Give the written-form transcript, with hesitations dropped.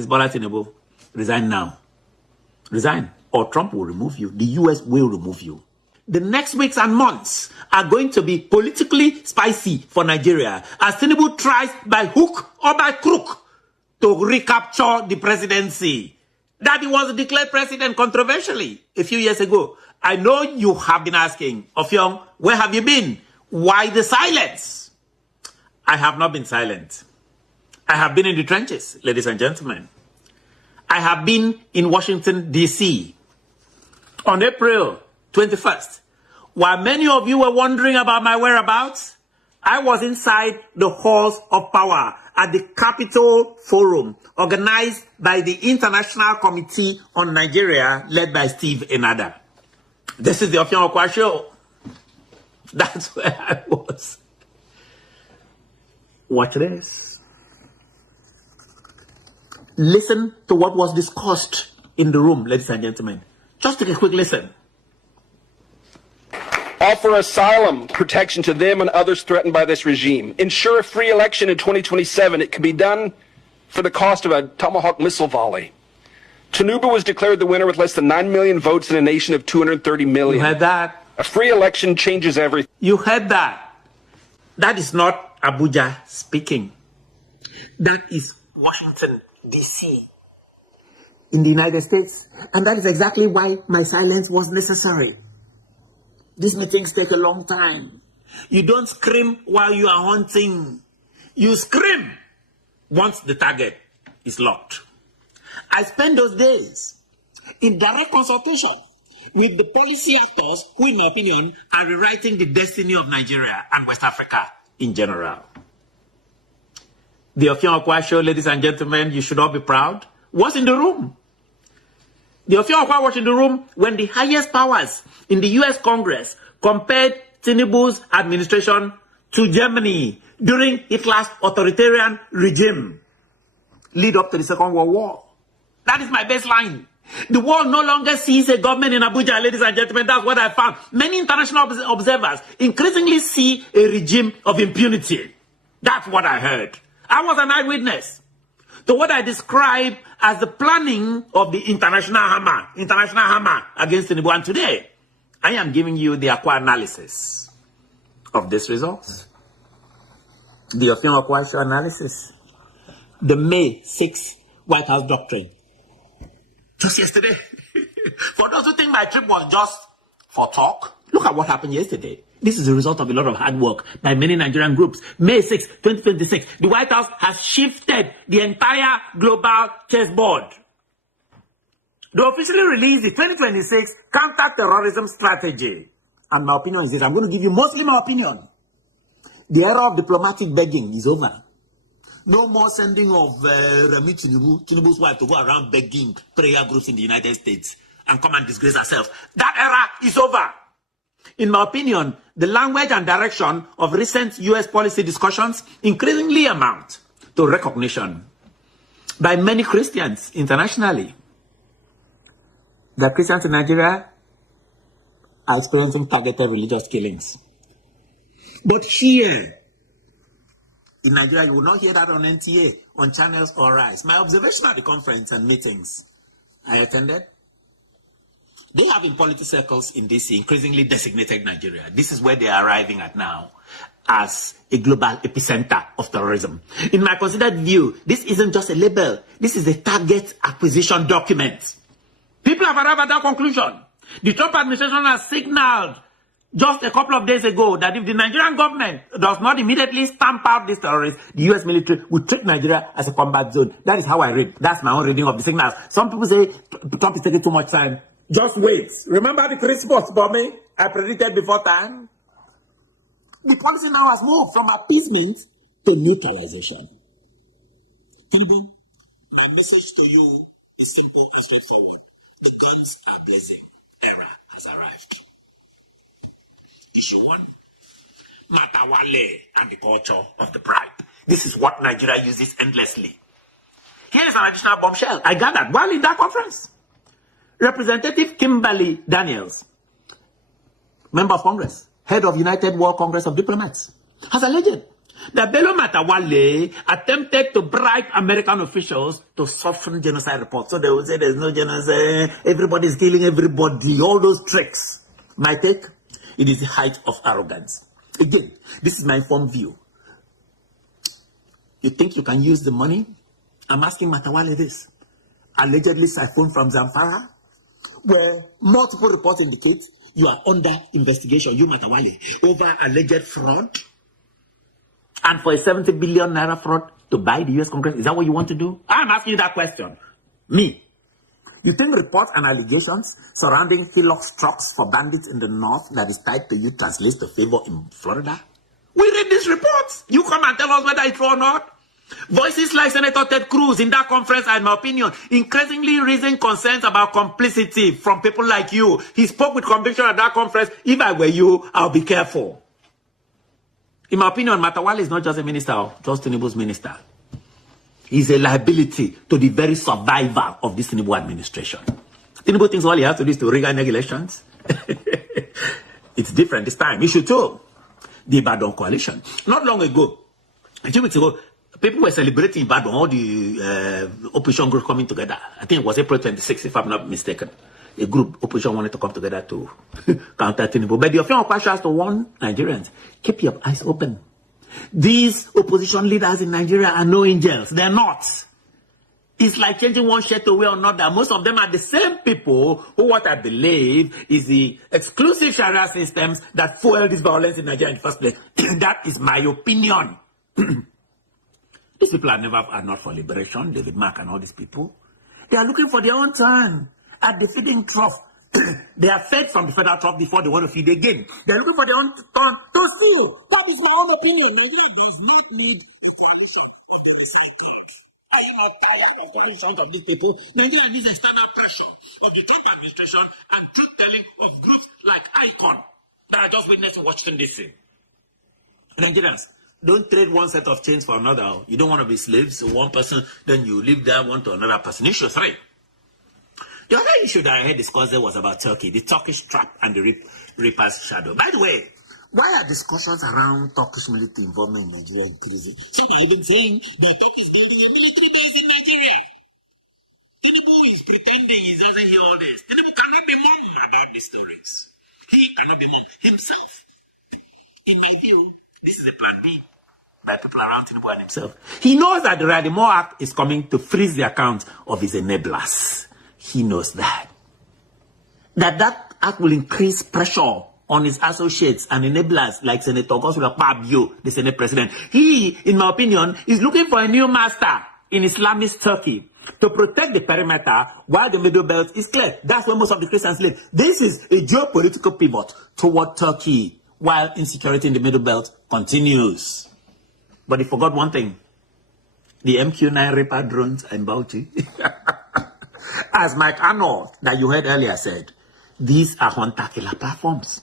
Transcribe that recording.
Justice Bola Tinubu, resign now. Resign, or Trump will remove you. The US will remove you. The next weeks and months are going to be politically spicy for Nigeria as Tinubu tries by hook or by crook to recapture the presidency. That he was declared president controversially a few years ago. I know you have been asking, Ofyong, where have you been? Why the silence? I have not been silent. I have been in the trenches, ladies and gentlemen. I have been in Washington, D.C. on April 21st. While many of you were wondering about my whereabouts, I was inside the halls of power at the Capitol Forum, organized by the International Committee on Nigeria, led by Steve Enada. This is the Ofyong Okwa Show. That's where I was. Watch this. Listen to what was discussed in the room, ladies and gentlemen. Just take a quick listen. Offer asylum protection to them and others threatened by this regime. Ensure a free election in 2027. It can be done for the cost of a Tomahawk missile volley. Tinubu was declared the winner with less than 9 million votes in a nation of 230 million. You heard that? A free election changes everything. You heard that? That is not Abuja speaking. That is Washington, D.C. in the United States. And that is exactly why my silence was necessary. These meetings take a long time. You don't scream while you are hunting. You scream once the target is locked. I spent those days in direct consultation with the policy actors who, in my opinion, are rewriting the destiny of Nigeria and West Africa in general. The Ofyong Okwa Show, ladies and gentlemen, you should all be proud, was in the room. The Ofyong Okwa was in the room when the highest powers in the US Congress compared Tinubu's administration to Germany during Hitler's authoritarian regime lead up to the Second World War. That is my baseline. The world no longer sees a government in Abuja, ladies and gentlemen. That's what I found. Many international observers increasingly see a regime of impunity. That's what I heard. I was an eyewitness to what I describe as the planning of the international hammer against Tinubu. And today, I am giving you the Okwa analysis of these results. The Ofyong Okwa Show analysis. The May 6th White House doctrine. Just yesterday. For those who think my trip was just for talk, look at what happened yesterday. This is a result of a lot of hard work by many Nigerian groups. May 6, 2026, the White House has shifted the entire global chessboard. They officially released the 2026 counter-terrorism strategy. And my opinion is this. I'm going to give you mostly my opinion. The era of diplomatic begging is over. No more sending of Remi Tinubu's wife to go around begging prayer groups in the United States and come and disgrace herself. That era is over. In my opinion, the language and direction of recent US policy discussions increasingly amount to recognition by many Christians internationally that Christians in Nigeria are experiencing targeted religious killings. But here, in Nigeria, you will not hear that on NTA, on channels or Rise. My observation at the conference and meetings I attended, they have in political circles in DC increasingly designated Nigeria. This is where they are arriving at now as a global epicenter of terrorism. In my considered view, this isn't just a label. This is a target acquisition document. People have arrived at that conclusion. The Trump administration has signaled just a couple of days ago that if the Nigerian government does not immediately stamp out these terrorists, the US military will treat Nigeria as a combat zone. That is how I read. That's my own reading of the signals. Some people say Trump is taking too much time. Just wait. Remember the Christmas bombing I predicted before time? The policy now has moved from appeasement to neutralization. My message to you is simple and straightforward. The guns are blazing. Era has arrived. Issue 1. Matawale and the culture of the bribe. This is what Nigeria uses endlessly. Here is an additional bombshell I gathered while in that conference. Representative Kimberly Daniels, Member of Congress, head of United World Congress of Diplomats, has alleged that Bello Matawale attempted to bribe American officials to soften genocide reports. So they would say there's no genocide, everybody's killing everybody, all those tricks. My take, it is the height of arrogance. Again, this is my informed view. You think you can use the money? I'm asking Matawale this. Allegedly siphoned from Zamfara, where multiple reports indicate you are under investigation, you Matawale, over alleged fraud. And for a 70 billion naira fraud to buy the US Congress, is that what you want to do? I'm asking you that question. Me. You think reports and allegations surrounding Hillox trucks for bandits in the north that is tied to you translates to favor in Florida? We read these reports. You come and tell us whether it's true or not. Voices like Senator Ted Cruz in that conference, in my opinion, increasingly raising concerns about complicity from people like you. He spoke with conviction at that conference. If I were you, I'll be careful. In my opinion, Matawale is not just a minister, just Tinubu's minister. He's a liability to the very survival of this Tinubu administration. Tinubu thinks all he has to do is to rig elections. It's different this time. You should too. The Ibadan coalition. Not long ago, a few weeks ago, people were celebrating Ibadan, all the opposition groups coming together. I think it was April 26th, if I'm not mistaken. A group, opposition, wanted to come together to counter Tinubu. But the official pastor has to warn Nigerians, keep your eyes open. These opposition leaders in Nigeria are no angels. They're not. It's like changing one shirt to wear another. Most of them are the same people who, what I believe, is the exclusive Sharia systems that fuel this violence in Nigeria in the first place. That is my opinion. These people are not for liberation. David Mark and all these people. They are looking for their own turn at the feeding trough. They are fed from the federal trough before they want to feed again. They are looking for their own turn to steal. That is my own opinion. Nigeria does not need a coalition of the I am not tired of coalitions of these people. Nigeria needs external pressure of the Trump administration and truth-telling of groups like ICON that I just witnessed in Washington, D.C. Nigerians, don't trade one set of chains for another. You don't want to be slaves. So one person, then you leave that one to another person. Issue 3. The other issue that I heard discussed there was about Turkey, the Turkish trap and the Reaper's shadow. By the way, why are discussions around Turkish military involvement in Nigeria increasing? Some are even saying that Turkey is building a military base in Nigeria. Tinubu is pretending he doesn't hear all this. Tinubu cannot be mum about these stories. He cannot be mum himself. In my view, this is a plan B by people around Tinubu and himself. He knows that the Radimo Act is coming to freeze the account of his enablers. He knows that. That act will increase pressure on his associates and enablers like Senator Godswill Akpabio, the Senate President. He, in my opinion, is looking for a new master in Islamist Turkey to protect the perimeter while the Middle Belt is clear. That's where most of the Christians live. This is a geopolitical pivot toward Turkey while insecurity in the Middle Belt continues. But he forgot one thing. The MQ-9 Reaper drones in Bauchi. As Mike Arnold, that you heard earlier, said, these are hunter-killer platforms.